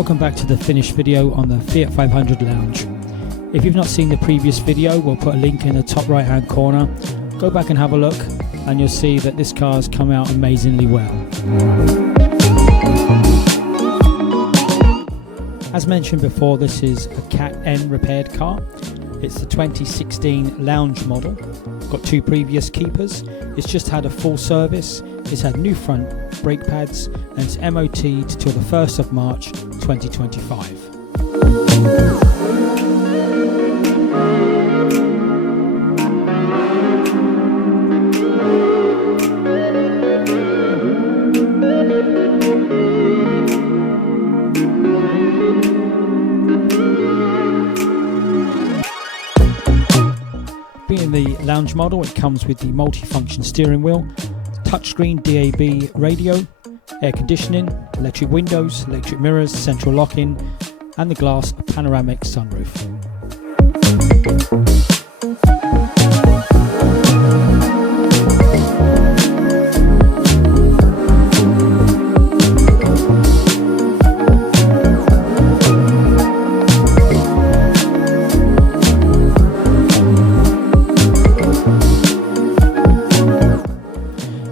Welcome back to the finished video on the Fiat 500 Lounge. If you've not seen the previous video, we'll put a link in the top right hand corner. Go back and have a look and you'll see that this car's come out amazingly well. As mentioned before, this is a Cat N repaired car. It's the 2016 Lounge model. Got two previous keepers. It's just had a full service. It's had new front brake pads and it's MOT'd till the 1st of March 2025. Being the Lounge model, it comes with the multi-function steering wheel, touchscreen DAB radio, air conditioning, electric windows, electric mirrors, central locking, and the glass panoramic sunroof.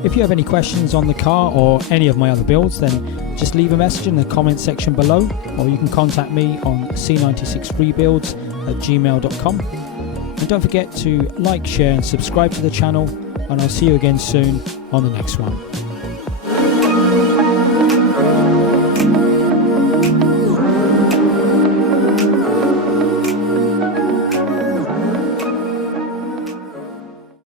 If you have any questions on the car or any of my other builds, then just leave a message in the comment section below, or you can contact me on c96rebuilds@gmail.com. And don't forget to like, share and subscribe to the channel, and I'll see you again soon on the next one.